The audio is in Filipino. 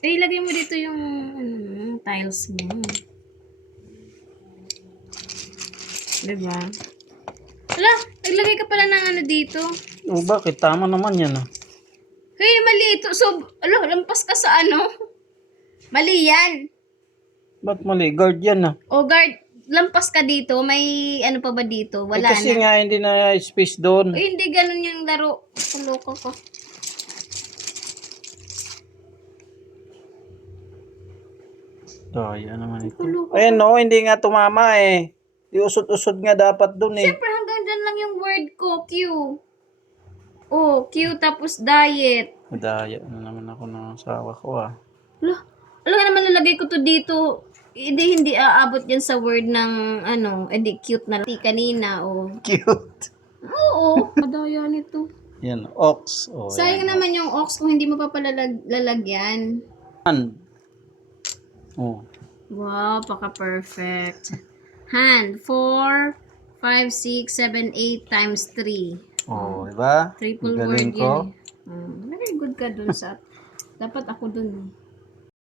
Eh, ilagay mo dito yung tiles mo. Diba? Hala, naglagay ka pala ng ano dito. O bakit? Tama naman yan ah. Hey, mali ito. So, lampas ka sa ano? Mali yan. Ba't mali? Guard yan ah. O guard, lampas ka dito. May ano pa ba dito? Eh Wala kasi na. nga hindi na space doon. Uy, hindi ganun yung laro. Kaloko ko. Daya naman ito. Kaloko ko. Ayun no, hindi nga tumama eh. Di usod-usod nga dapat doon eh. Siyempre, hanggang dyan lang yung word ko. Q. Oh, Q tapos diet. Daya na naman ako ng asawa ko ah. Alam nga naman nalagay ko to dito. Hindi aabot yan sa word ng ano, edi cute na kanina. Oh. Cute. Oo, madaya nito. Yan, ox. Oh, Sayang yan. naman yung ox kung hindi mo pa pala lalagyan. Hand. Oh. Wow, paka-perfect. Hand, 4, 5, 6, 7, 8 times 3. Oh, diba? Triple Galing word ko. yan eh. Very good ka dun sa... Dapat ako dun eh.